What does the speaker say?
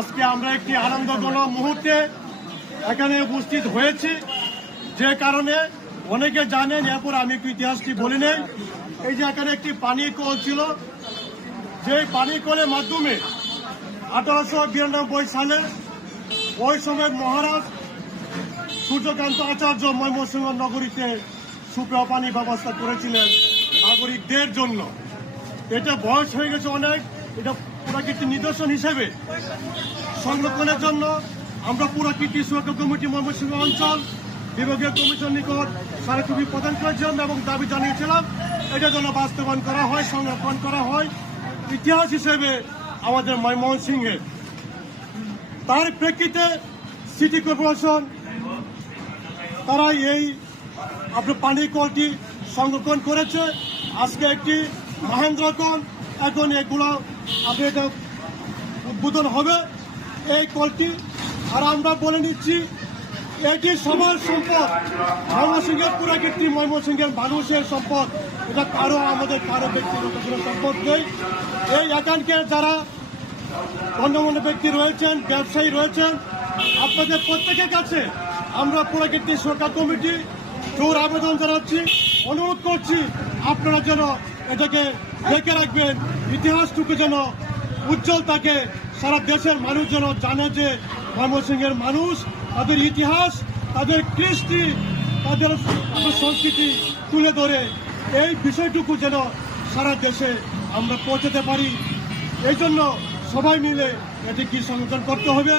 আজকে আমরা একটি আনন্দঘন মুহূর্তে এখানে উপস্থিত হয়েছি, যে কারণে অনেকে জানেন। এরপর আমি একটু ইতিহাসটি বলে নেই। এই যে এখানে একটি পানি কল ছিল, যে পানি কলের মাধ্যমে 1892 সালে ওই সময় মহারাজ সূর্যকান্ত আচার্য ময়মনসিংহ নগরীতে সুপেয় পানি ব্যবস্থা করেছিলেন নাগরিকদের জন্য। এটা বয়স হয়ে গেছে অনেক, এটা পুরাকীর্তি নিদর্শন হিসেবে সংরক্ষণের জন্য আমরা পুরাকীর্তি সুরক্ষা কমিটি ময়মনসিংহ অঞ্চল বিভাগীয় কমিশন নিকট স্মারকলিপি প্রদান করেছিলাম এবং দাবি জানিয়েছিলাম এটা যেন বাস্তবায়ন করা হয়, সংরক্ষণ করা হয় ইতিহাস হিসেবে আমাদের ময়মনসিংহে। তার প্রেক্ষিতে সিটি কর্পোরেশন তারা এই আপনার পানির কলটি সংরক্ষণ করেছে। আজকে একটি মহেন্দ্রকন, এখন এগুলো আপনি এটা উদ্বোধন হবে এই কলটি। আর আমরা বলে নিচ্ছি এটি সবার সম্পদ, ময়মনসিংহের পুরাকীর্তি, ময়মনসিংহের মানুষের সম্পদ। এটা আমাদের কারো ব্যক্তিগত কোনো সম্পদ নেই। এই এখানকার যারা গণ্যমান্য ব্যক্তি রয়েছেন, ব্যবসায়ী রয়েছেন, আপনাদের প্রত্যেকের কাছে আমরা পুরাকীর্তি সুরক্ষা কমিটি জোর আবেদন জানাচ্ছি, অনুরোধ করছি আপনারা যেন এটাকে রেখে রাখবেন, ইতিহাসটুকু যেন উজ্জ্বল থাকে, সারা দেশের মানুষ যেন জানে যে ময়মনসিংহের মানুষ তাদের ইতিহাস, তাদের কৃষ্টি, তাদের সংস্কৃতি তুলে ধরে এই বিষয়টুকু যেন সারা দেশে আমরা পৌঁছাতে পারি। এই জন্য সবাই মিলে এটি কি সংরক্ষণ করতে হবে।